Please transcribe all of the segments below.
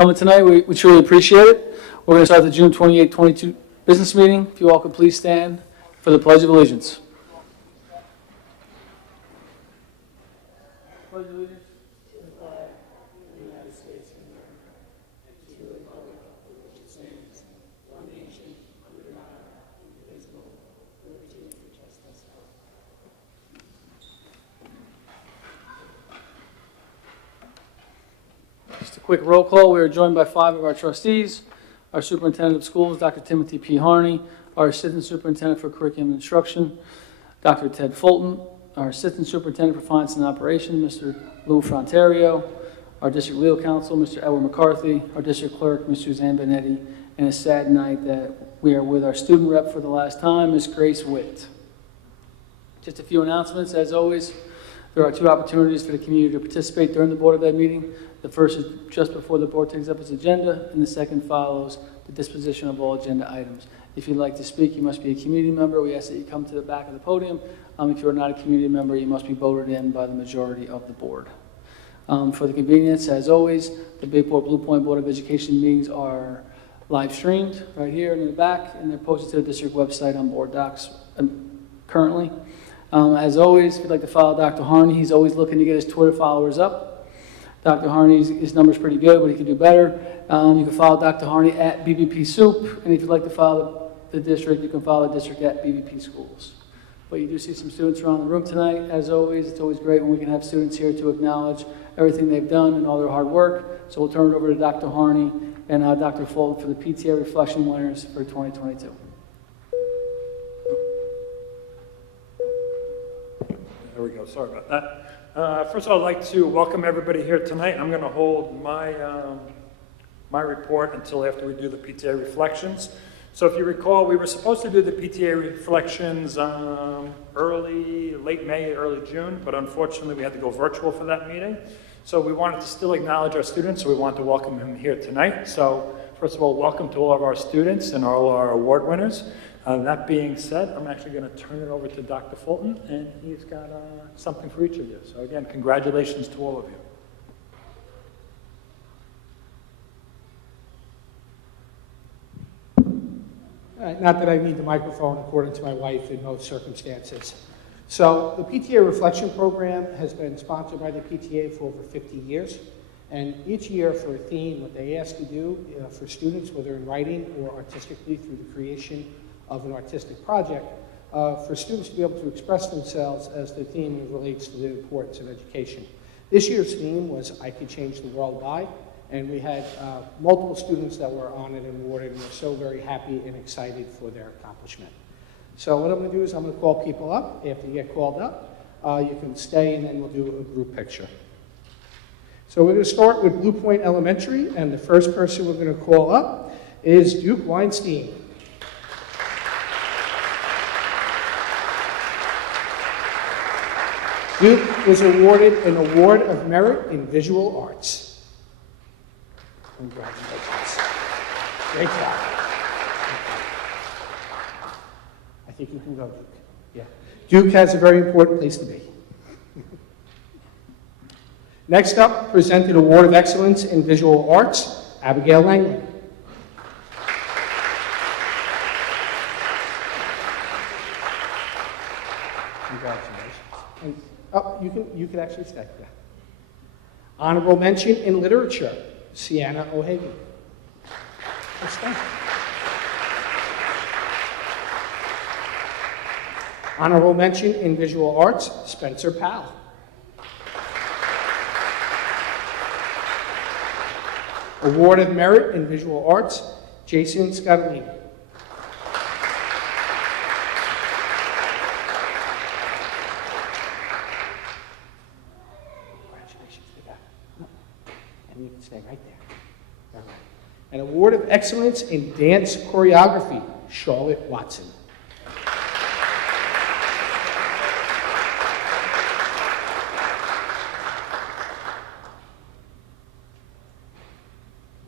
Tonight, we truly appreciate it. We're going to start the June 28, 22 business meeting. If you all could please stand for the Pledge of Allegiance. Pledge of Allegiance. Just a quick roll call. We are joined by 5 of our trustees, our superintendent of schools, Dr. Timothy P. Harney, our assistant superintendent for curriculum and instruction, Dr. Ted Fulton, our assistant superintendent for finance and operations, Mr. Lou Frontario, our district legal counsel, Mr. Edward McCarthy, our district clerk, Ms. Suzanne Benetti, and a sad night that we are with our student rep for the last time, Ms. Grace Witt. Just a few announcements. As always, there are 2 opportunities for the community to participate during the Board of Ed meeting. The first is just before the board takes up its agenda, and the second follows the disposition of all agenda items. If you'd like to speak, you must be a community member. We ask that you come to the back of the podium. If you are not a community member, you must be voted in by the majority of the board. For the convenience, as always, the Bayport Blue Point Board of Education meetings are live streamed right here in the back, and they're posted to the district website on board docs currently. As always, if you'd like to follow Dr. Harney, he's always looking to get his Twitter followers up. Dr. Harney's his number's pretty good, but he can do better. You can follow Dr. Harney at BBP Soup, and if you'd like to follow the district, you can follow the district at BBP Schools. But you do see some students around the room tonight. As always, it's always great when we can have students here to acknowledge everything they've done and all their hard work. So we'll turn it over to Dr. Harney and Dr. Fulton for the PTA reflection winners for 2022. There we go. Sorry about that. First of all, I'd like to welcome everybody here tonight. I'm going to hold my report until after we do the PTA reflections. So if you recall, we were supposed to do the PTA reflections late May, early June, but unfortunately we had to go virtual for that meeting. So we wanted to still acknowledge our students, so we wanted to welcome them here tonight. So first of all, welcome to all of our students and all our award winners. That being said, I'm actually going to turn it over to Dr. Fulton, and he's got something for each of you. So again, congratulations to all of you. Not that I need the microphone according to my wife in most circumstances. So the PTA Reflection Program has been sponsored by the PTA for over 50 years. And each year for a theme, what they ask to do for students, whether in writing or artistically through the creation of an artistic project, for students to be able to express themselves as the theme relates to the importance of education. This year's theme was I Could Change the World By, and we had multiple students that were honored and awarded, and we're so very happy and excited for their accomplishment. So what I'm going to do is I'm going to call people up. After you get called up, you can stay, and then we'll do a group picture. So we're going to start with Blue Point Elementary, and the first person we're going to call up is Duke Weinstein. Duke was awarded an Award of Merit in Visual Arts. Congratulations. Great job. I think you can go, Duke. Yeah. Duke has a very important place to be. Next up, presented Award of Excellence in Visual Arts, Abigail Langley. Congratulations. And, you can actually stay. Yeah. Honorable mention in literature, Sienna O'Hagan. Let's stay. Honorable mention in visual arts, Spencer Powell. Award of Merit in Visual Arts, Jason Scottolini. Congratulations to that. And you can stay right there. All right. An Award of Excellence in Dance Choreography, Charlotte Watson.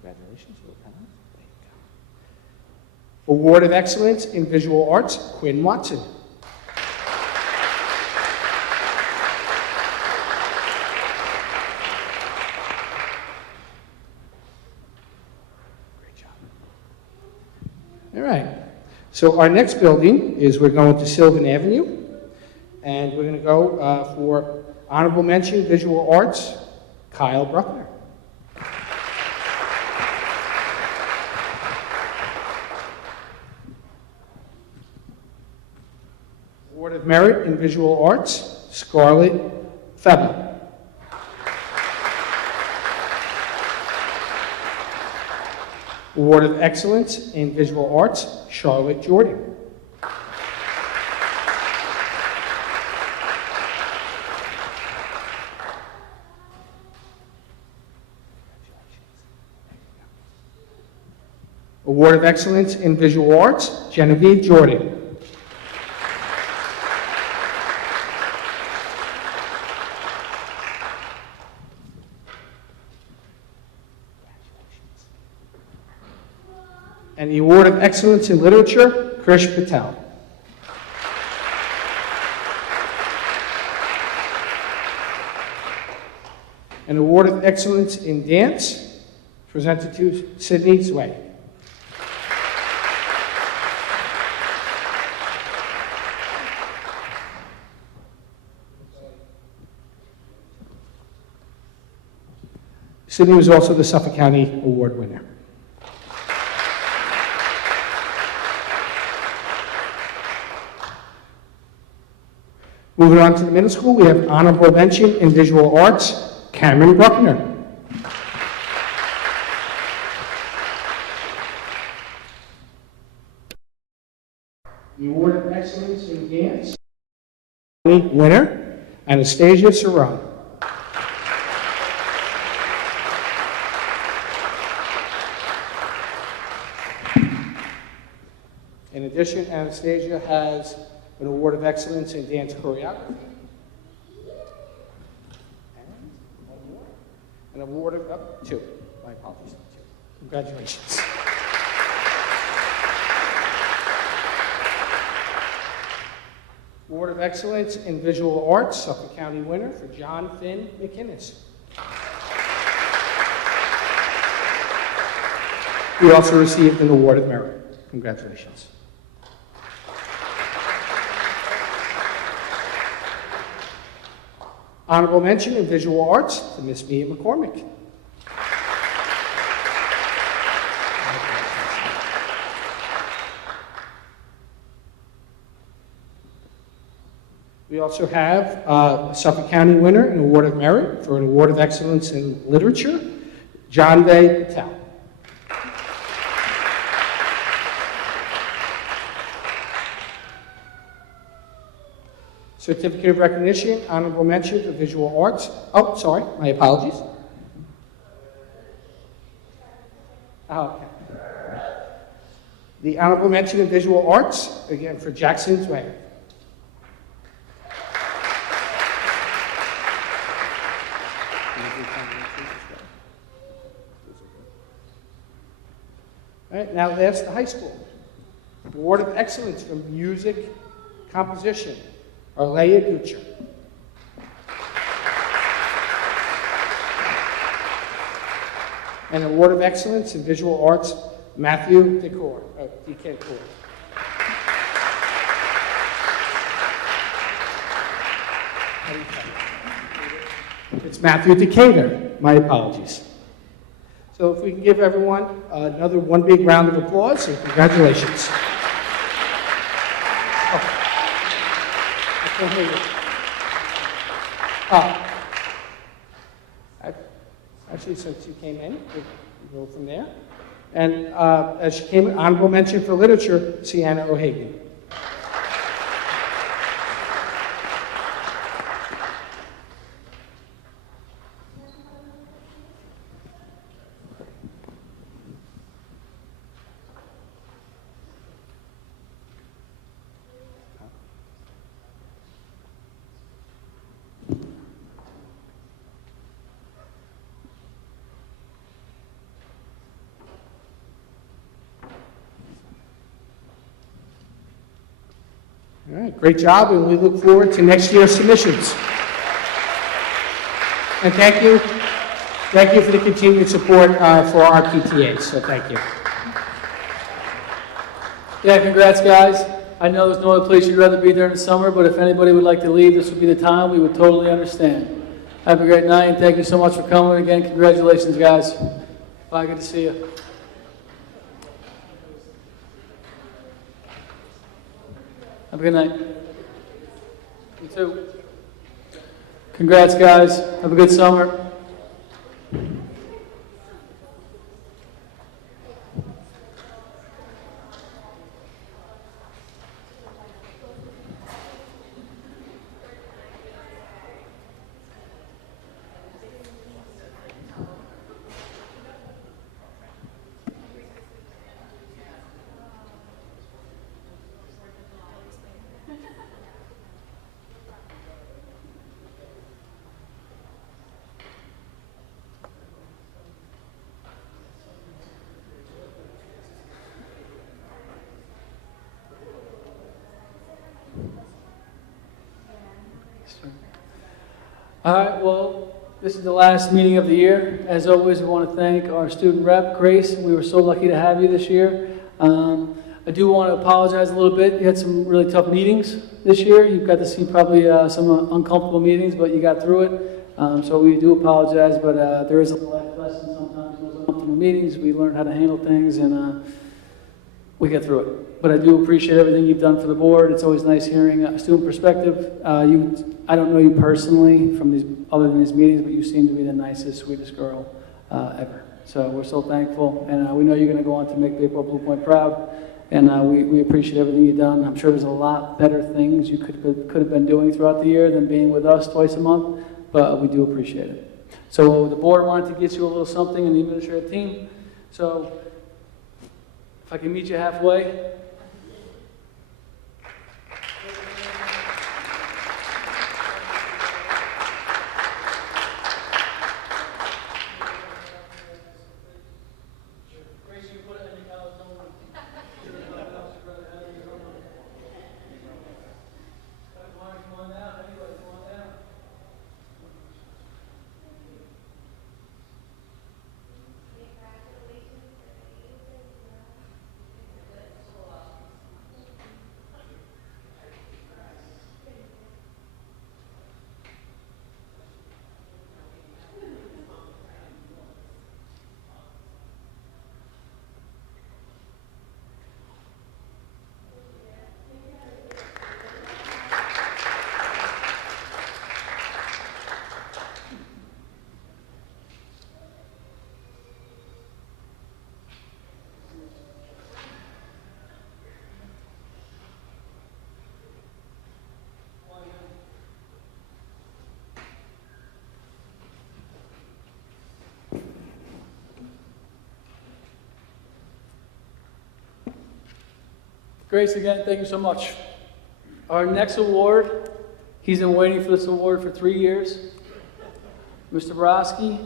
Congratulations. There you go. Award of Excellence in Visual Arts, Quinn Watson. All right. So our next building is we're going to Sylvan Avenue, and we're going to go for honorable mention, visual arts, Kyle Bruckner. Award of Merit in Visual Arts, Scarlett Feba. Award of Excellence in Visual Arts, Charlotte Jordan. Award of Excellence in Visual Arts, Genevieve Jordan. And the Award of Excellence in Literature, Krish Patel. An Award of Excellence in Dance, presented to Sydney Sway. Sydney was also the Suffolk County Award winner. Moving on to the middle school, we have honorable mention in visual arts, Cameron Bruckner. The Award of Excellence in Dance, winner, Anastasia Saran. In addition, Anastasia has an Award of Excellence in Dance Choreography. And one more. An award of, two. My apologies, two. Congratulations. Award of Excellence in Visual Arts, Suffolk County winner for John Finn McInnes. He also received an Award of Merit. Congratulations. Honorable mention in visual arts to Miss Mia McCormick. We also have a Suffolk County winner, an Award of Merit for an Award of Excellence in Literature, John Day Patel. Certificate of Recognition, Honorable Mention for Visual Arts. Oh, sorry, my apologies. Okay. The Honorable Mention in Visual Arts, again for Jackson Zway. All right, now that's the high school. Award of Excellence for Music Composition, Arleia Ducher. An Award of Excellence in Visual Arts, Matthew Decancourt. It's Matthew Decatur. My apologies. So if we can give everyone another one big round of applause and congratulations. Actually, since you came in, we'll go from there. And as she came in, honorable mention for literature, Sienna O'Hagan. All right, great job, and we look forward to next year's submissions. And thank you for the continued support for our PTAs, so thank you. Yeah, congrats, guys. I know there's no other place you'd rather be during the summer, but if anybody would like to leave, this would be the time. We would totally understand. Have a great night, and thank you so much for coming. Again, congratulations, guys. Bye, good to see you. Have a good night. You too. Congrats, guys. Have a good summer. All right, well, this is the last meeting of the year. As always, we want to thank our student rep, Grace. We were so lucky to have you this year. I do want to apologize a little bit. You had some really tough meetings this year. You got to see probably some uncomfortable meetings, but you got through it. So we do apologize, but there is a life lesson sometimes in those uncomfortable meetings. We learn how to handle things, and we get through it. But I do appreciate everything you've done for the board. It's always nice hearing a student perspective. I don't know you personally from these, other than these meetings, but you seem to be the nicest, sweetest girl ever. So we're so thankful, and we know you're going to go on to make Bayport Blue Point proud, and we appreciate everything you've done. I'm sure there's a lot better things you could have been doing throughout the year than being with us twice a month, but we do appreciate it. So the board wanted to get you a little something in the administrative team. So if I can meet you halfway. Grace, again, thank you so much. Our next award, he's been waiting for this award for 3 years. Mr. Broski,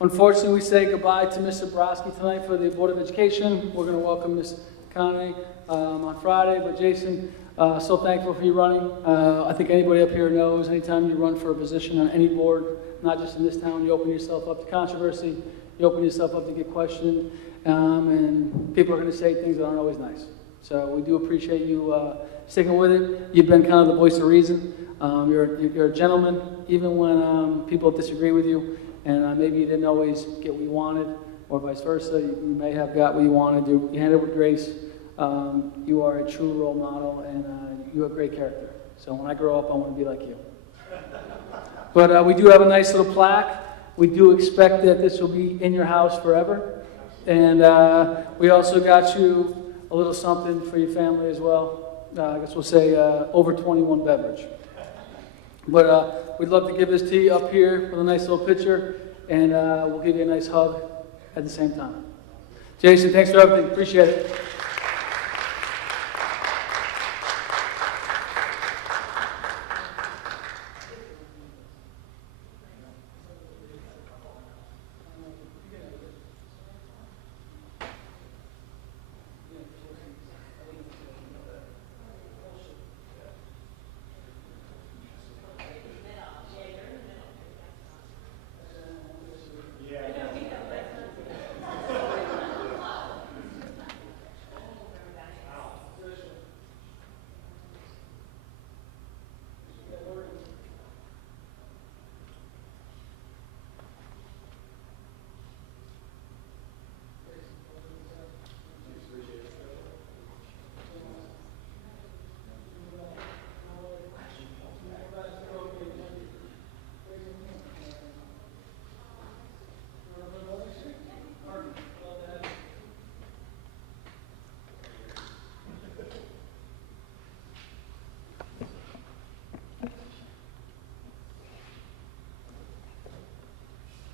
unfortunately, we say goodbye to Mr. Broski tonight for the Board of Education. We're going to welcome Ms. Connie on Friday, but Jason, so thankful for you running. I think anybody up here knows anytime you run for a position on any board, not just in this town, you open yourself up to controversy, you open yourself up to get questioned, and people are going to say things that aren't always nice. So we do appreciate you sticking with it. You've been kind of the voice of reason. You're a gentleman, even when people disagree with you, and maybe you didn't always get what you wanted, or vice versa. You may have got what you wanted. You handled it with grace. You are a true role model, and you have great character. So when I grow up, I want to be like you. But we do have a nice little plaque. We do expect that this will be in your house forever. And we also got you a little something for your family as well. I guess we'll say over 21 beverage. But we'd love to give this to you up here with a nice little picture, and we'll give you a nice hug at the same time. Jason, thanks for everything. Appreciate it.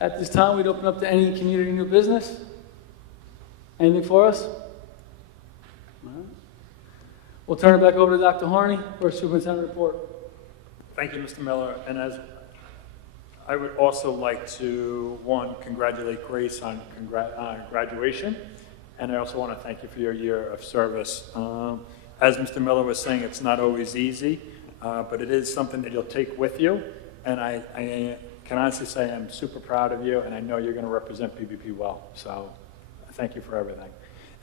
At this time, we'd open up to any community new business. Anything for us? All right. We'll turn it back over to Dr. Harney for a superintendent report. Thank you, Mr. Miller. And as I would also like to, one, congratulate Grace on graduation. And I also want to thank you for your year of service. As Mr. Miller was saying, it's not always easy, but it is something that you'll take with you. And I can honestly say I'm super proud of you, and I know you're going to represent BBP well. So thank you for everything.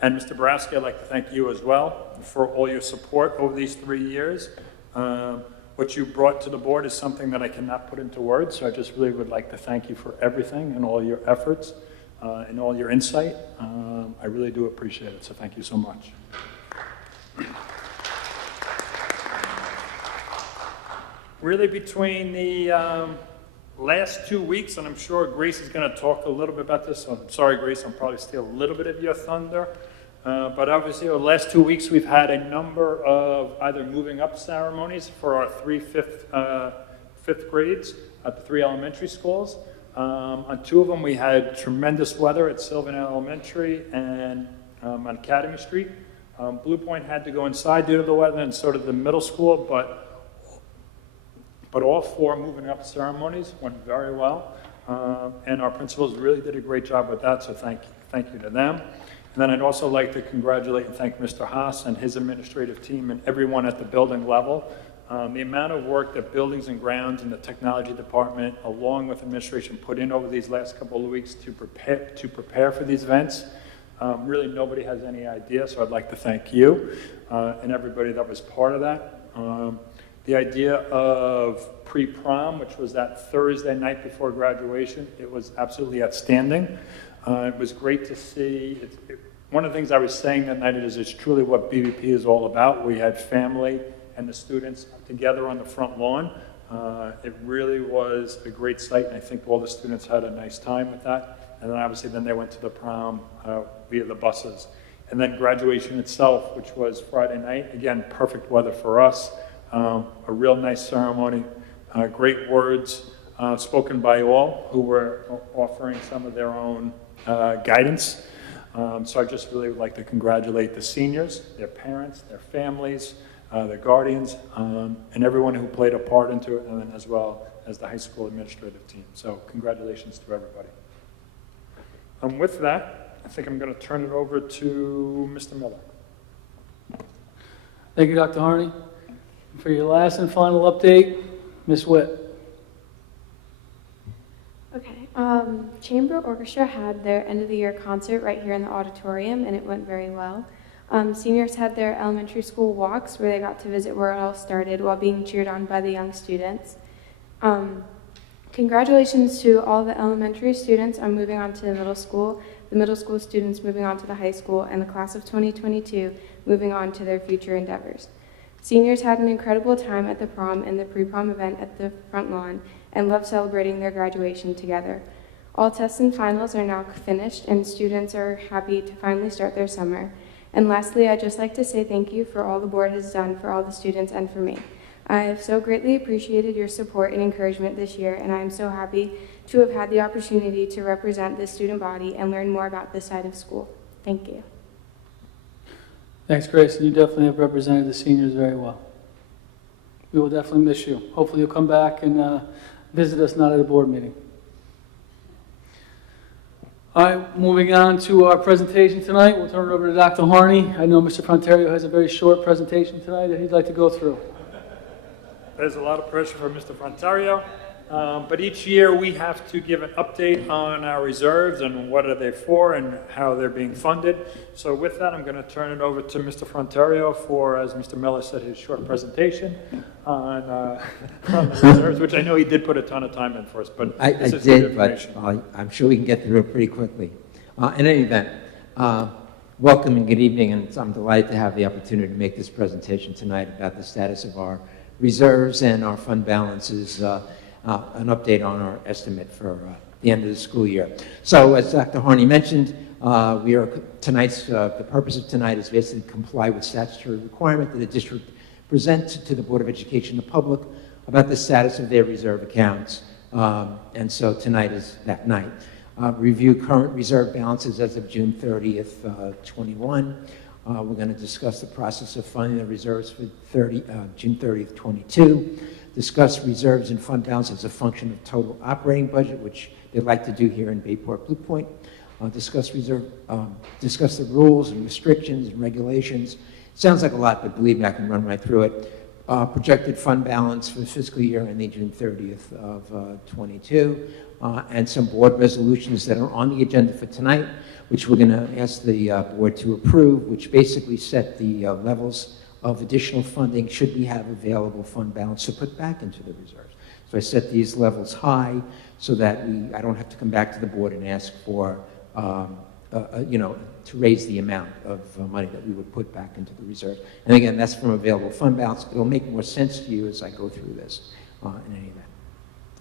And Mr. Borowski, I'd like to thank you as well for all your support over these 3 years. What you brought to the board is something that I cannot put into words, so I just really would like to thank you for everything and all your efforts and all your insight. I really do appreciate it, so thank you so much. Really, between the last 2 weeks, and I'm sure Grace is going to talk a little bit about this, so I'm sorry, Grace, I'm probably steal a little bit of your thunder. But obviously, over the last 2 weeks, we've had a number of either moving up ceremonies for our fifth grades at the 3 elementary schools. On 2 of them, we had tremendous weather at Sylvan Elementary and on Academy Street. Blue Point had to go inside due to the weather, and so did the middle school, but all 4 moving up ceremonies went very well. And our principals really did a great job with that, so thank you to them. And then I'd also like to congratulate and thank Mr. Haas and his administrative team and everyone at the building level. The amount of work that buildings and grounds and the technology department, along with administration, put in over these last couple of weeks to prepare for these events, really nobody has any idea, so I'd like to thank you and everybody that was part of that. The idea of pre-prom, which was that Thursday night before graduation, it was absolutely outstanding. It was great to see. One of the things I was saying that night is it's truly what BBP is all about. We had family and the students together on the front lawn. It really was a great sight, and I think all the students had a nice time with that. And then obviously then they went to the prom via the buses. And then graduation itself, which was Friday night. Again, perfect weather for us. A real nice ceremony. Great words spoken by all who were offering some of their own guidance. So I just really would like to congratulate the seniors, their parents, their families, their guardians, and everyone who played a part into it, and then as well as the high school administrative team. So congratulations to everybody. With that, I think I'm going to turn it over to Mr. Miller. Thank you, Dr. Harney. For your last and final update, Ms. Witt. Okay. Chamber Orchestra had their end of the year concert right here in the auditorium, and it went very well. Seniors had their elementary school walks where they got to visit where it all started while being cheered on by the young students. Congratulations to all the elementary students on moving on to the middle school students moving on to the high school, and the class of 2022 moving on to their future endeavors. Seniors had an incredible time at the prom and the pre-prom event at the front lawn and loved celebrating their graduation together. All tests and finals are now finished, and students are happy to finally start their summer. And lastly, I'd just like to say thank you for all the board has done for all the students and for me. I have so greatly appreciated your support and encouragement this year, and I am so happy to have had the opportunity to represent this student body and learn more about this side of school. Thank you. Thanks, Grace. You definitely have represented the seniors very well. We will definitely miss you. Hopefully you'll come back and visit us, not at a board meeting. All right, moving on to our presentation tonight. We'll turn it over to Dr. Harney. I know Mr. Frontario has a very short presentation tonight that he'd like to go through. There's a lot of pressure for Mr. Frontario, but each year we have to give an update on our reserves and what are they for and how they're being funded. So with that, I'm going to turn it over to Mr. Frontario for, as Mr. Miller said, his short presentation on the reserves, which I know he did put a ton of time in for us, but I this is did, good but information. I'm sure we can get through it pretty quickly. In any event, welcome and good evening, and I'm delighted to have the opportunity to make this presentation tonight about the status of our reserves and our fund balances, an update on our estimate for the end of the school year. So as Dr. Harney mentioned, the purpose of tonight is basically to comply with statutory requirement that the district present to the Board of Education, the public, about the status of their reserve accounts And so tonight is that night. Review current reserve balances as of June 30th, 21. We're going to discuss the process of funding the reserves for June 30th, 22. Discuss reserves and fund balance as a function of total operating budget, which they'd like to do here in Bayport Blue Point. Discuss the rules and restrictions and regulations. Sounds like a lot, but believe me, I can run right through it. Projected fund balance for the fiscal year ending June 30th of 22, and some board resolutions that are on the agenda for tonight, which we're going to ask the board to approve, which basically set the levels of additional funding should we have available fund balance to put back into the reserves. So I set these levels high so that I don't have to come back to the board and ask for to raise the amount of money that we would put back into the reserve. And again, that's from available fund balance. It'll make more sense to you as I go through this in any event.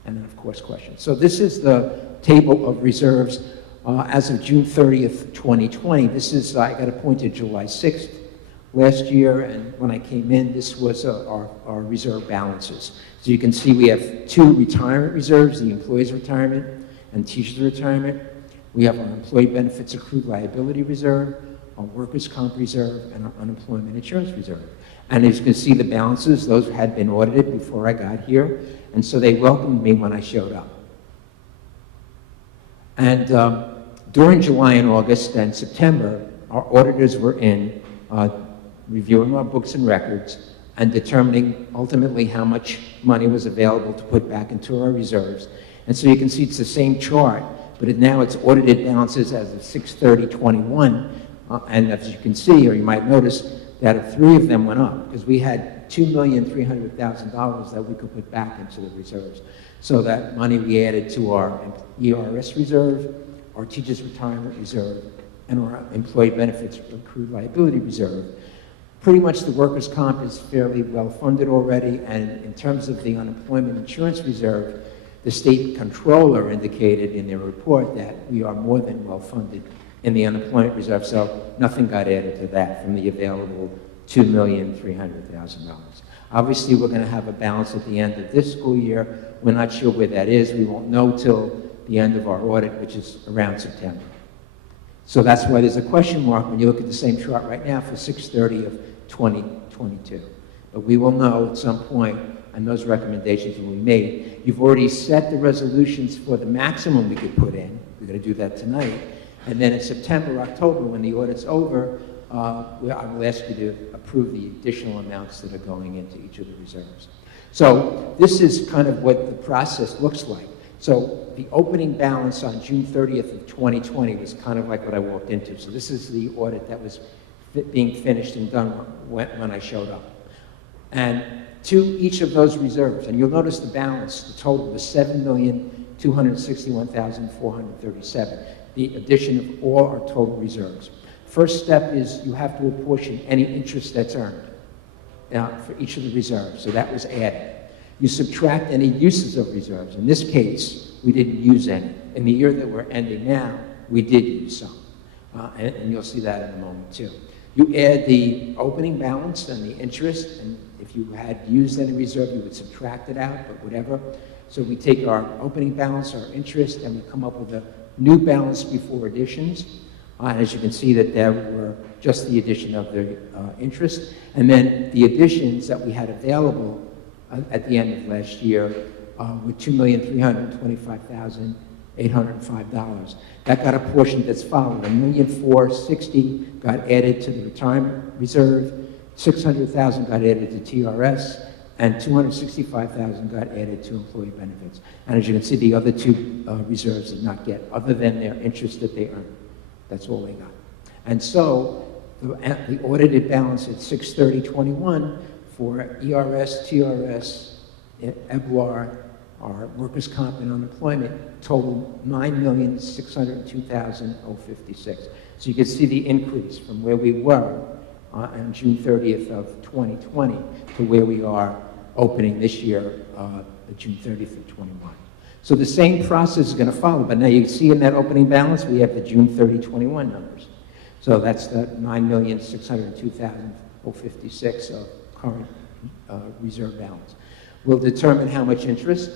And then, of course, questions. So this is the table of reserves as of June 30th, 2020. This is, I got appointed July 6th last year, and when I came in, this was our reserve balances. So you can see we have 2 retirement reserves, the employees' retirement and teachers' retirement. We have our employee benefits accrued liability reserve, our workers' comp reserve, and our unemployment insurance reserve. And as you can see, the balances, those had been audited before I got here, and so they welcomed me when I showed up. And during July and August and September, our auditors were in reviewing our books and records and determining ultimately how much money was available to put back into our reserves. And so you can see it's the same chart, but now it's audited balances as of 6/30/21, and as you can see, or you might notice, that 3 of them went up, because we had $2,300,000 that we could put back into the reserves. So that money we added to our ERS reserve, our teachers' retirement reserve, and our employee benefits accrued liability reserve. Pretty much the workers' comp is fairly well funded already, and in terms of the unemployment insurance reserve, the state controller indicated in their report that we are more than well funded in the unemployment reserve, so nothing got added to that from the available $2,300,000. Obviously, we're going to have a balance at the end of this school year. We're not sure where that is. We won't know till the end of our audit, which is around September. So that's why there's a question mark when you look at the same chart right now for 6/30 of 2022. But we will know at some point, and those recommendations will be made. You've already set the resolutions for the maximum we could put in. We're going to do that tonight. And then in September, October, when the audit's over, I will ask you to approve the additional amounts that are going into each of the reserves. So this is kind of what the process looks like. So the opening balance on June 30th of 2020 was kind of like what I walked into. So this is the audit that was being finished and done when I showed up. And to each of those reserves, and you'll notice the balance, the total was $7,261,437, the addition of all our total reserves. First step is you have to apportion any interest that's earned for each of the reserves, so that was added. You subtract any uses of reserves. In this case, we didn't use any. In the year that we're ending now, we did use some, and you'll see that in a moment too. You add the opening balance and the interest, and if you had used any reserve, you would subtract it out, but whatever. So we take our opening balance, our interest, and we come up with a new balance before additions. And as you can see, that there were just the addition of the interest, and then the additions that we had available at the end of last year were $2,325,805. That got a portion that's followed. $1,460,000 got added to the retirement reserve, $600,000 got added to TRS, and $265,000 got added to employee benefits. And as you can see, the other 2 reserves did not get, other than their interest that they earned. That's all they got. And so the audited balance at 6/30/21 for ERS, TRS, EBWAR, our workers' comp and unemployment total $9,602,056. So you can see the increase from where we were on June 30th of 2020 to where we are opening this year, June 30th of 21. So the same process is going to follow, but now you see in that opening balance, we have the June 30, 21 numbers. So that's the $9,602,056 of current reserve balance. We'll determine how much interest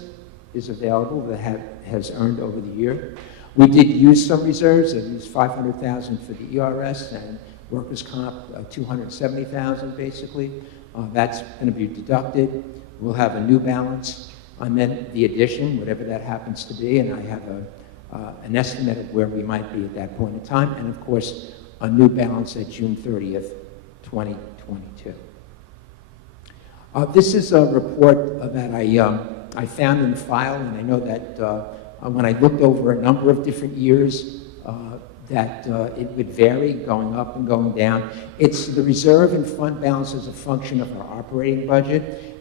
is available that has earned over the year. We did use some reserves. I used $500,000 for the ERS and workers' comp, $270,000 basically. That's going to be deducted. We'll have a new balance, and then the addition, whatever that happens to be, and I have an estimate of where we might be at that point in time, and of course, a new balance at June 30th, 2022. This is a report that I found in the file, and I know that when I looked over a number of different years, that it would vary, going up and going down. It's the reserve and fund balance as a function of our operating budget.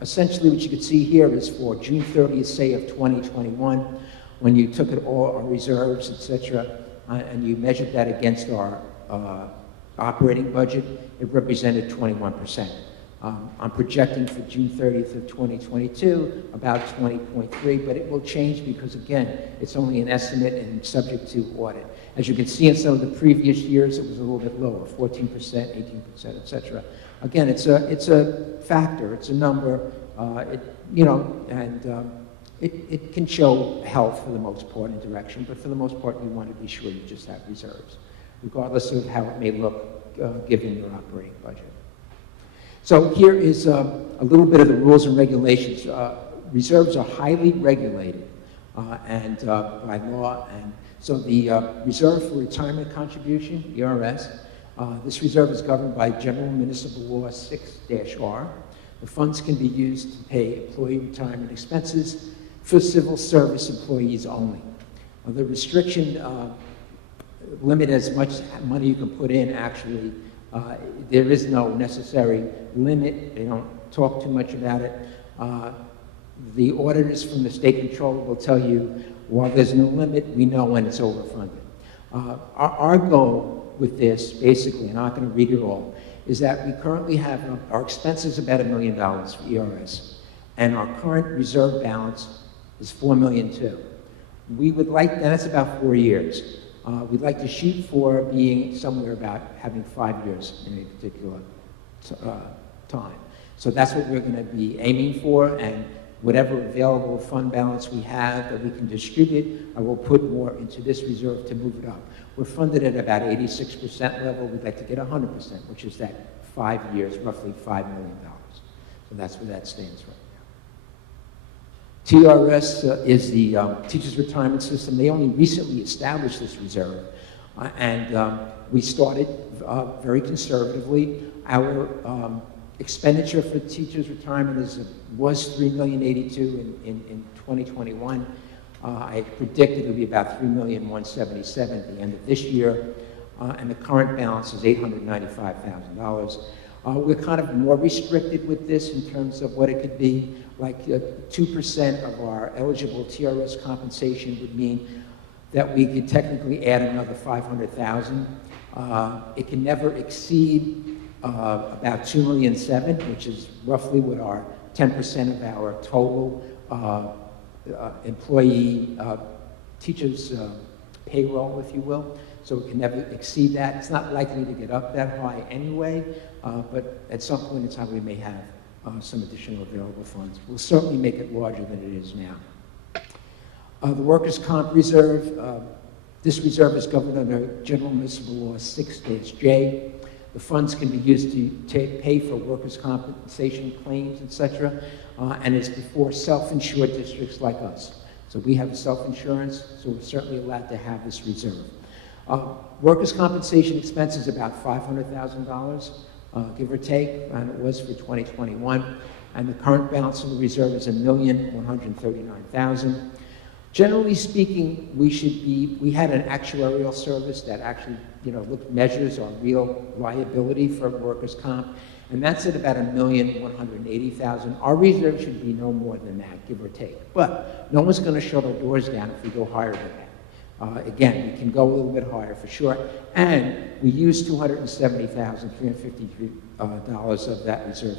Essentially what you can see here is for June 30th, say, of 2021, when you took it all, our reserves, et cetera, and you measured that against our operating budget, it represented 21%. I'm projecting for June 30th of 2022 about 20.3, but it will change because, again, it's only an estimate and subject to audit. As you can see in some of the previous years, it was a little bit lower, 14%, 18%, et cetera. Again, it's a factor, it's a number, it can show health for the most part in direction, but for the most part, you want to be sure you just have reserves, regardless of how it may look given your operating budget. So here is a little bit of the rules and regulations. Reserves are highly regulated and by law, and so the Reserve for Retirement Contribution, ERS, this reserve is governed by General Municipal Law 6-R. The funds can be used to pay employee retirement expenses for civil service employees only. The restriction limit as much money you can put in actually. There is no necessary limit. They don't talk too much about it. The auditors from the state controller will tell you, while there's no limit, we know when it's overfunded. Our goal with this, basically, and I'm not going to read it all, is that we currently have our expenses about $1 million for ERS, and our current reserve balance is $4.2 million. We would like, that's about 4 years. We'd like to shoot for being somewhere about having 5 years in a particular time. So that's what we're going to be aiming for, and whatever available fund balance we have that we can distribute, I will put more into this reserve to move it up. We're funded at about 86% level. We'd like to get 100%, which is that 5 years, roughly $5 million. So that's where that stands right now. TRS is the Teachers Retirement System. They only recently established this reserve, and we started very conservatively. Our expenditure for teachers' retirement was $3,082,000 in 2021. I predicted it would be about $3,177,000 at the end of this year, and the current balance is $895,000. We're kind of more restricted with this in terms of what it could be. Like 2% of our eligible TRS compensation would mean that we could technically add another $500,000. It can never exceed about $2,007,000, which is roughly what our 10% of our total employee teachers payroll, if you will. So it can never exceed that. It's not likely to get up that high anyway, but at some point in time we may have some additional available funds. We'll certainly make it larger than it is now. The Workers' Comp Reserve, this reserve is governed under General Municipal Law 6-J. The funds can be used to pay for workers' compensation claims, etc., and it's before self-insured districts like us. So we have self-insurance, so we're certainly allowed to have this reserve. Workers' compensation expense is about $500,000. Give or take, and it was for 2021. And the current balance of the reserve is $1,139,000. Generally speaking, we had an actuarial service that actually, measures our real liability for workers' comp, and that's at about $1,180,000. Our reserve should be no more than that, give or take. But no one's going to shut our doors down if we go higher than that. Again, we can go a little bit higher for sure. And we used $270,353 of that reserve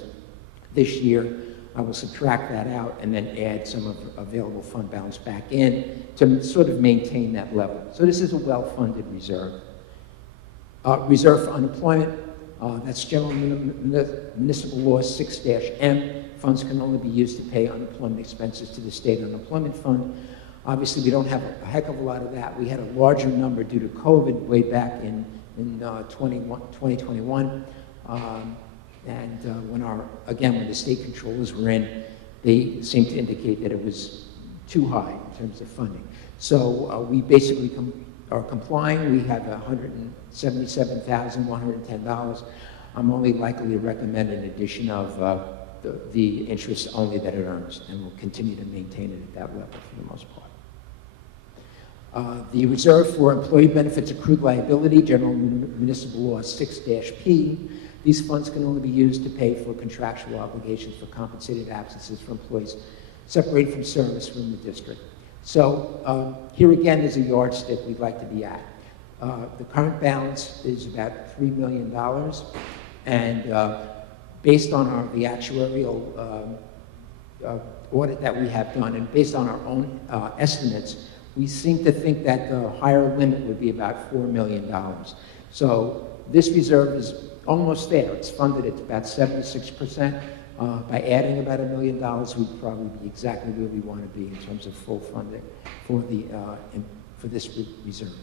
this year. I will subtract that out and then add some of the available fund balance back in to sort of maintain that level. So this is a well-funded reserve. Reserve for unemployment, that's General Municipal Law 6-M. funds can only be used to pay unemployment expenses to the state unemployment fund. Obviously, we don't have a heck of a lot of that. We had a larger number due to COVID way back in 2021. When the state controllers were in, they seemed to indicate that it was too high in terms of funding. So we basically are complying. We have $177,110. I'm only likely to recommend an addition of the interest only that it earns, and we'll continue to maintain it at that level for the most part. The reserve for employee benefits accrued liability, General Municipal Law 6-P. These funds can only be used to pay for contractual obligations for compensated absences for employees separated from service from the district. So here again is a yardstick we'd like to be at. The current balance is about $3 million, and based on the actuarial audit that we have done, and based on our own estimates, we seem to think that the higher limit would be about $4 million. So this reserve is almost there. It's funded at about 76%. By adding about $1 million, we'd probably be exactly where we want to be in terms of full funding for this reserve.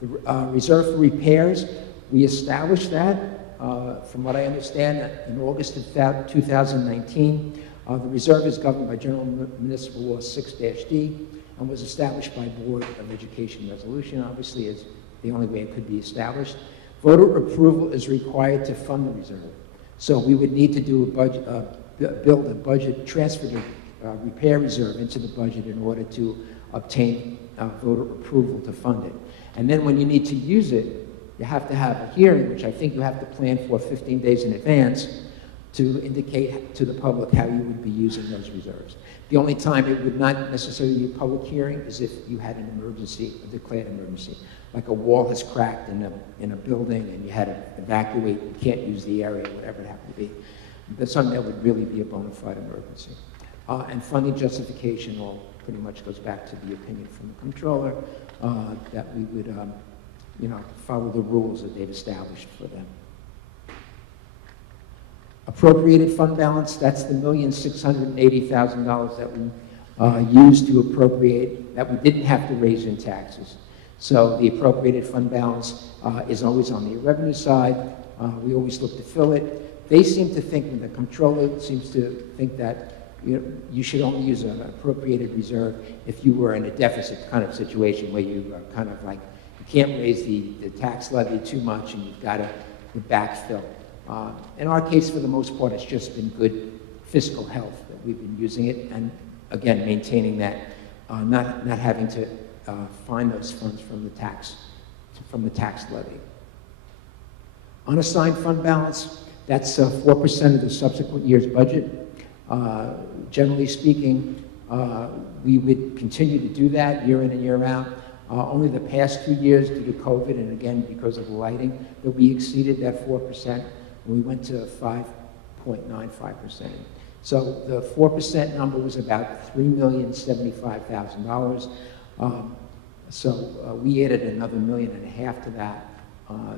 The reserve for repairs, we established that, from what I understand, in August of 2019. The reserve is governed by General Municipal Law 6-D and was established by Board of Education resolution, obviously, is the only way it could be established. Voter approval is required to fund the reserve. So we would need to do a budget, build a budget, transfer the repair reserve into the budget in order to obtain voter approval to fund it. And then when you need to use it, you have to have a hearing, which I think you have to plan for 15 days in advance to indicate to the public how you would be using those reserves. The only time it would not necessarily be a public hearing is if you had an emergency, a declared emergency. Like a wall has cracked in a building and you had to evacuate, you can't use the area, whatever it happened to be. That's something that would really be a bona fide emergency. And funding justification all pretty much goes back to the opinion from the comptroller that we would follow the rules that they've established for them. Appropriated fund balance, that's the $1,680,000 that we used to appropriate, that we didn't have to raise in taxes. So the appropriated fund balance is always on the revenue side. We always look to fill it. They seem to think, and the comptroller seems to think that you should only use an appropriated reserve if you were in a deficit kind of situation where you are kind of like, you can't raise the tax levy too much and you've got to backfill. In our case, for the most part, it's just been good fiscal health that we've been using it, and again, maintaining that, not having to find those funds from the tax levy. Unassigned fund balance, that's 4% of the subsequent year's budget. Generally speaking, we would continue to do that year in and year out. Only the past 2 years due to COVID, and again because of the lighting, that we exceeded that 4%. We went to 5.95%. So the 4% number was about $3,075,000. We added another $1.5 million to that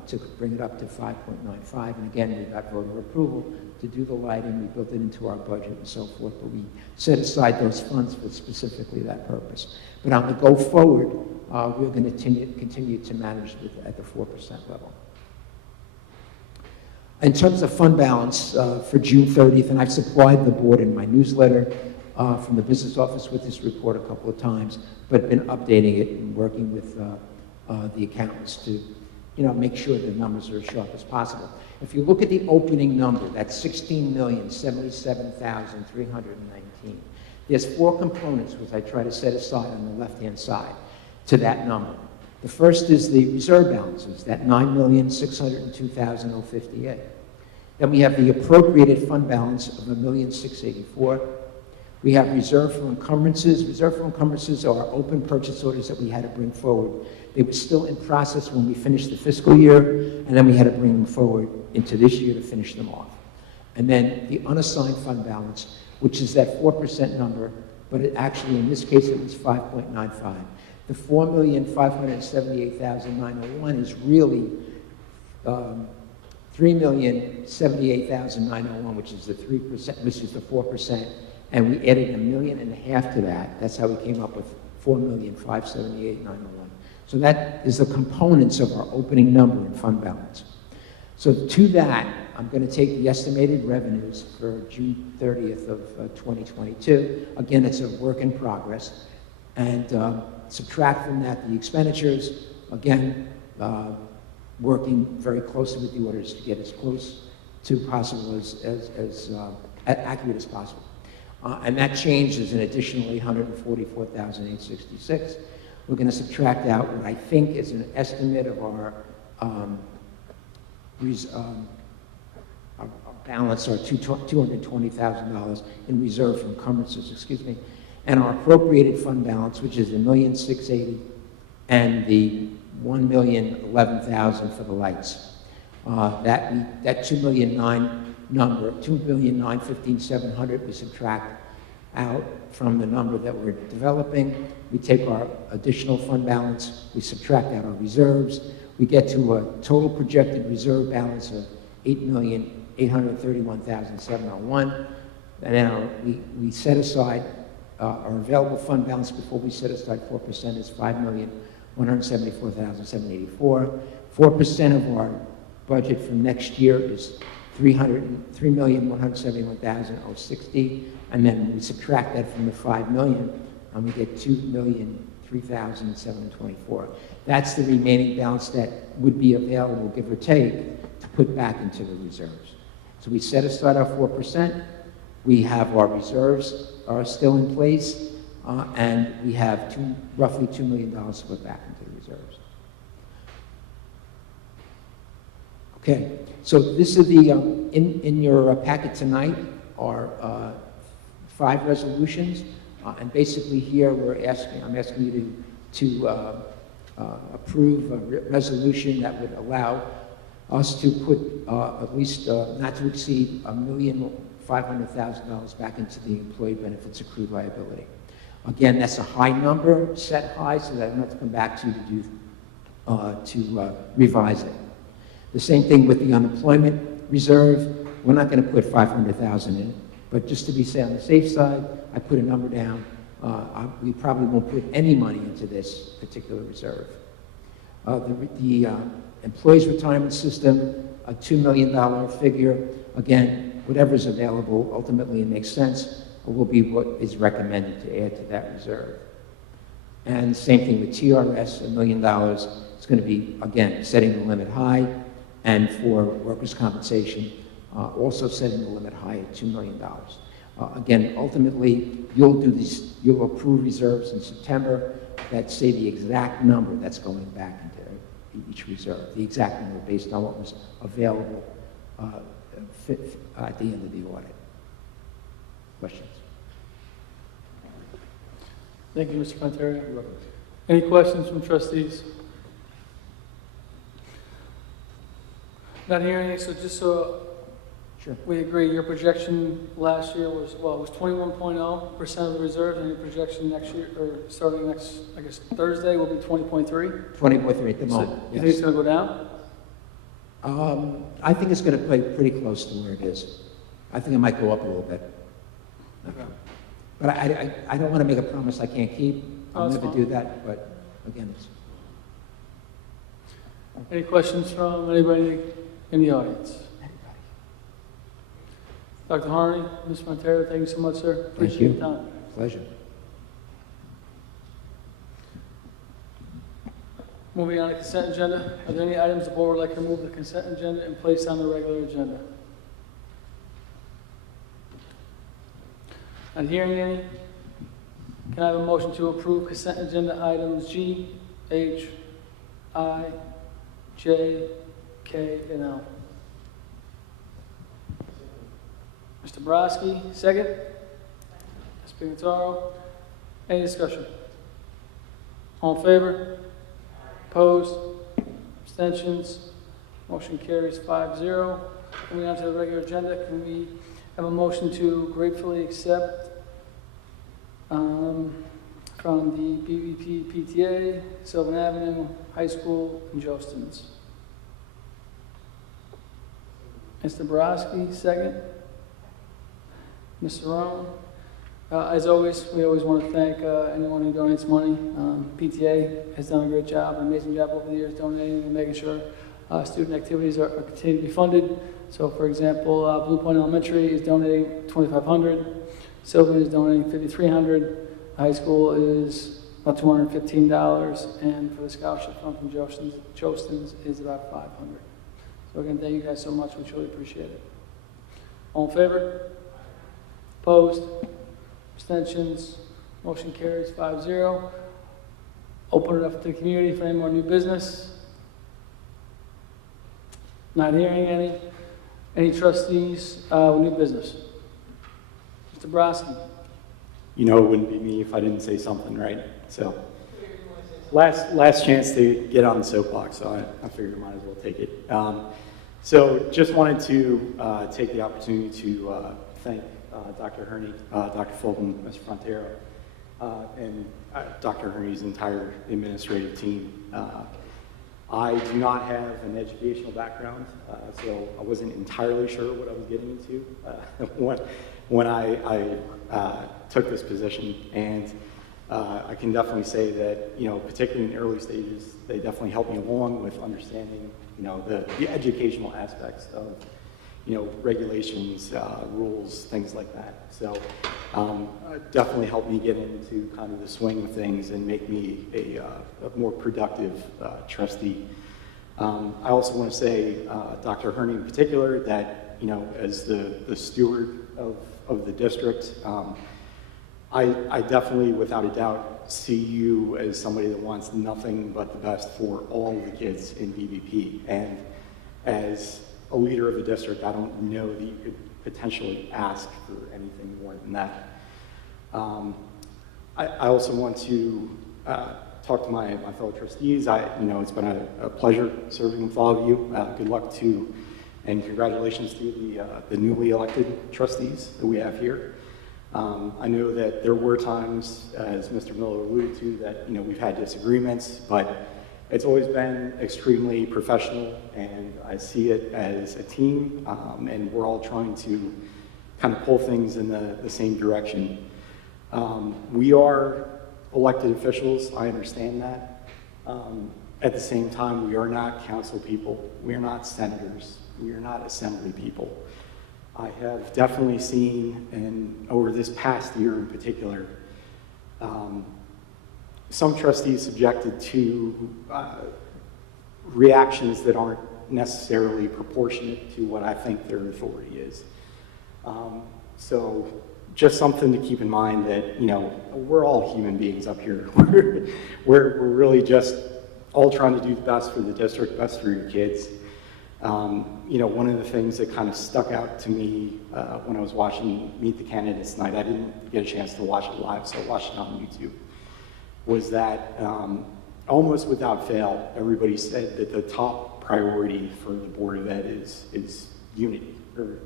to bring it up to 5.95. And again, we got voter approval to do the lighting. We built it into our budget and so forth, but we set aside those funds for specifically that purpose. But on the go forward, we're going to continue to manage at the 4% level. In terms of fund balance for June 30th, and I've supplied the board in my newsletter from the business office with this report a couple of times, but been updating it and working with the accountants to make sure the numbers are as sharp as possible. If you look at the opening number, that's $16,077,319. There's 4 components which I try to set aside on the left-hand side to that number. The first is the reserve balances, that $9,602,058. Then we have the appropriated fund balance of $1,684,000. We have reserve for encumbrances. Reserve for encumbrances are open purchase orders that we had to bring forward. They were still in process when we finished the fiscal year, and then we had to bring them forward into this year to finish them off. And then the unassigned fund balance, which is that 4% number, but actually in this case it was 5.95. The $4,578,901 is really $3,078,901, which is the 3%, which is the 4%, and we added $1.5 million to that. That's how we came up with $4,578,901. So that is the components of our opening number in fund balance. So to that, I'm going to take the estimated revenues for June 30th of 2022. Again, it's a work in progress. And subtract from that the expenditures. Again, working very closely with the auditors to get as close to possible as accurate as possible. And that change is an additional $844,866. We're going to subtract out what I think is an estimate of our balance, our $220,000 in reserve for encumbrances, excuse me, and our appropriated fund balance, which is $1,680,000, and the $1,011,000 for the lights. That $2,009,000 number, $2,915,700, we subtract out from the number that we're developing. We take our additional fund balance, we subtract out our reserves, we get to a total projected reserve balance of $8,831,701. And then we set aside our available fund balance before we set aside 4% is $5,174,784. 4% of our budget for next year is $3,171,060, and then we subtract that from the $5 million, and we get $2,003,724. That's the remaining balance that would be available, give or take, to put back into the reserves. So we set aside our 4%. We have our reserves are still in place, and we have roughly $2 million to put back into the reserves. Okay, so this is the, in your packet tonight are 5 resolutions, and basically here I'm asking you to approve a resolution that would allow us to put at least not to exceed $1,500,000 back into the employee benefits accrued liability. Again, that's a high number, set high, so that I don't have to come back to you to revise it. The same thing with the unemployment reserve. We're not going to put $500,000 in, but just to be on the safe side, I put a number down. We probably won't put any money into this particular reserve. The employees' retirement system, a $2 million figure. Again, whatever's available, ultimately it makes sense, will be what is recommended to add to that reserve. And same thing with TRS, $1 million. It's going to be, again, setting the limit high. And for workers' compensation, also setting the limit high at $2 million. Again, ultimately, you'll approve reserves in September that say the exact number that's going back into each reserve, the exact number based on what was available at the end of the audit. Questions? Thank you, Mr. Panteria. Any questions from trustees? Not hearing any, so just so Sure. we agree, your projection last year was, well, it was 21.0% of the reserve, and your projection next year, or starting next, I guess, Thursday, will be 20.3? 20.3 at the So moment, you think it's going to go down? I think it's going to play pretty close to where it is. I think it might go up a little bit. Okay. But I don't want to make a promise I can't keep. I'll That's never fine. do that, but again, it's... Any questions from anybody in the audience? Dr. Harney, Ms. Montero, thank you so much, sir. Appreciate you. your time. Pleasure. Moving on to consent agenda. Are there any items the board would like to remove the consent agenda and place on the regular agenda? Not hearing any. Can I have a motion to approve consent agenda items G, H, I, J, K, and L? Mr. Brodsky, second. Ms. Pignataro. Any discussion? All in favor? Opposed? Abstentions? Motion carries 5-0. Moving on to the regular agenda, can we have a motion to gratefully accept from the BBP PTA, Sylvan Avenue High School in Jostens? Mr. Borowski, second. Mr. Rowan. As always, we always want to thank anyone who donates money. PTA has done a great job, an amazing job over the years donating and making sure student activities are continuing to be funded. So, for example, Blue Point Elementary is donating $2,500. Sylvan is donating $5,300. High school is about $215, and for the scholarship fund from Jostens is about $500. So again, thank you guys so much. We truly appreciate it. All in favor? Opposed? Abstentions? Motion carries 5-0. Open it up to the community for any more new business. Not hearing any. Any trustees with new business? Mr. Brosky. You know it wouldn't be me if I didn't say something, right? So, last chance to get on the soapbox, so I figured I might as well take it. So just wanted to take the opportunity to thank Dr. Herney, Dr. Fulton, Mr. Frontero, and Dr. Herney's entire administrative team. I do not have an educational background, so I wasn't entirely sure what I was getting into when I took this position, and I can definitely say that, you know, particularly in early stages, they definitely helped me along with understanding, you know, the educational aspects of, you know, regulations, rules, things like that. So definitely helped me get into kind of the swing of things and make me a more productive trustee. I also want to say, Dr. Herney in particular, that, you know, as the steward of the district, I definitely, without a doubt, see you as somebody that wants nothing but the best for all the kids in BBP. And as a leader of the district, I don't know that you could potentially ask for anything more than that. I also want to talk to my fellow trustees. You know, it's been a pleasure serving with all of you. Good luck to, and congratulations to the newly elected trustees that we have here. I know that there were times, as Mr. Miller alluded to, that, you know, we've had disagreements, but it's always been extremely professional, and I see it as a team, and we're all trying to kind of pull things in the same direction. We are elected officials, I understand that. At the same time, we are not council people, we are not senators, we are not assembly people. I have definitely seen, and over this past year in particular, some trustees subjected to reactions that aren't necessarily proportionate to what I think their authority is. So just something to keep in mind that, you know, we're all human beings up here. We're really just all trying to do the best for the district, best for your kids. You know, one of the things that kind of stuck out to me when I was watching Meet the Candidates tonight, I didn't get a chance to watch it live, so I watched it on YouTube, was that almost without fail, everybody said that the top priority for the Board of Ed is unity, or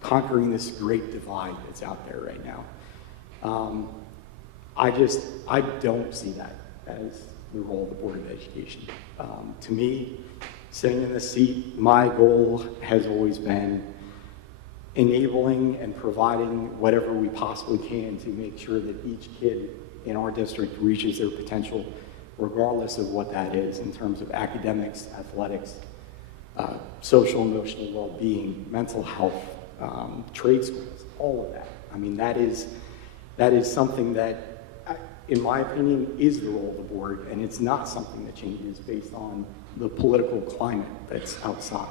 conquering this great divide that's out there right now. I don't see that as the role of the Board of Education. To me, sitting in this seat, my goal has always been enabling and providing whatever we possibly can to make sure that each kid in our district reaches their potential, regardless of what that is in terms of academics, athletics, social, emotional well-being, mental health, trade schools, all of that. I mean, that is something that, in my opinion, is the role of the board, and it's not something that changes based on the political climate that's outside.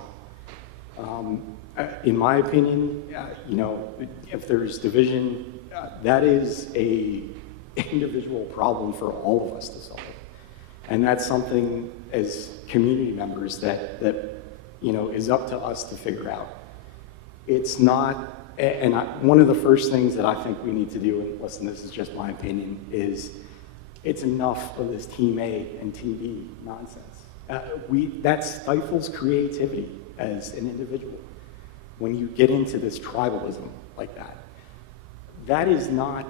In my opinion, you know, if there's division, that is a individual problem for all of us to solve. And that's something as community members that you know, is up to us to figure out. It's not, and one of the first things that I think we need to do, and listen, this is just my opinion, is it's enough of this Team A and Team B nonsense. That stifles creativity as an individual. When you get into this tribalism like that, that is not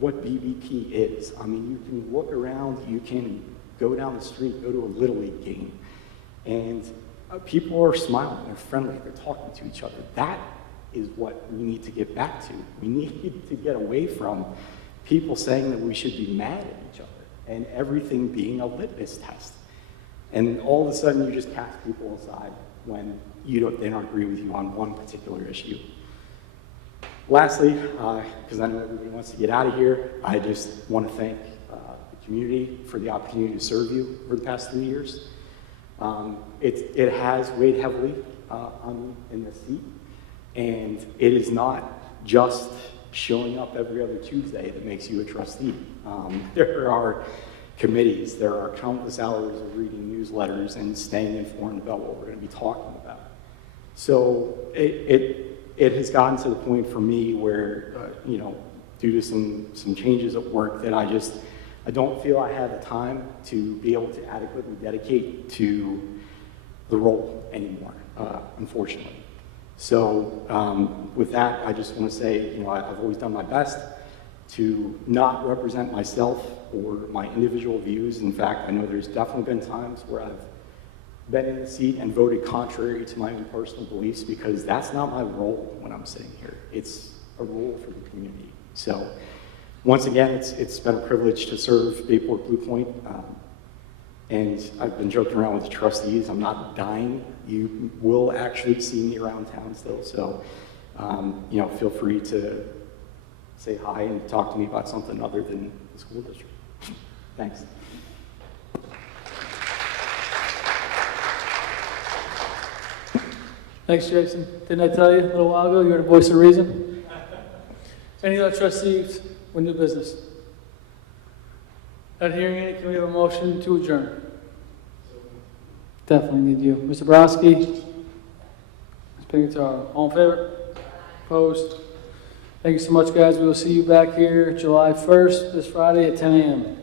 what BBP is. I mean, you can look around, you can go down the street, go to a Little League game, and people are smiling, they're friendly, they're talking to each other. That is what we need to get back to. We need to get away from people saying that we should be mad at each other and everything being a litmus test. And all of a sudden you just cast people aside when they don't agree with you on one particular issue. Lastly, because I know everybody wants to get out of here, I just want to thank the community for the opportunity to serve you for the past 3 years. It has weighed heavily on me in this seat, and it is not just showing up every other Tuesday that makes you a trustee. There are committees, there are countless hours of reading newsletters and staying informed about what we're going to be talking about. So it has gotten to the point for me where, due to some changes at work that I don't feel I have the time to be able to adequately dedicate to the role anymore, unfortunately. So with that, I just want to say, I've always done my best to not represent myself or my individual views. In fact, I know there's definitely been times where I've been in the seat and voted contrary to my own personal beliefs, because that's not my role when I'm sitting here. It's a role for the community. So once again, it's been a privilege to serve Bayport Blue Point. And I've been joking around with the trustees. I'm not dying. You will actually see me around town still. So, feel free to say hi and talk to me about something other than the school district. Thanks. Thanks, Jason. Didn't I tell you a little while ago, you're the voice of reason? Any other trustees with new business? Not hearing any, can we have a motion to adjourn? Definitely need you. Mr. Brodsky? Ms. Pingataro, all in favor? Opposed? Thank you so much, guys. We will see you back here July 1st, this Friday at 10 a.m.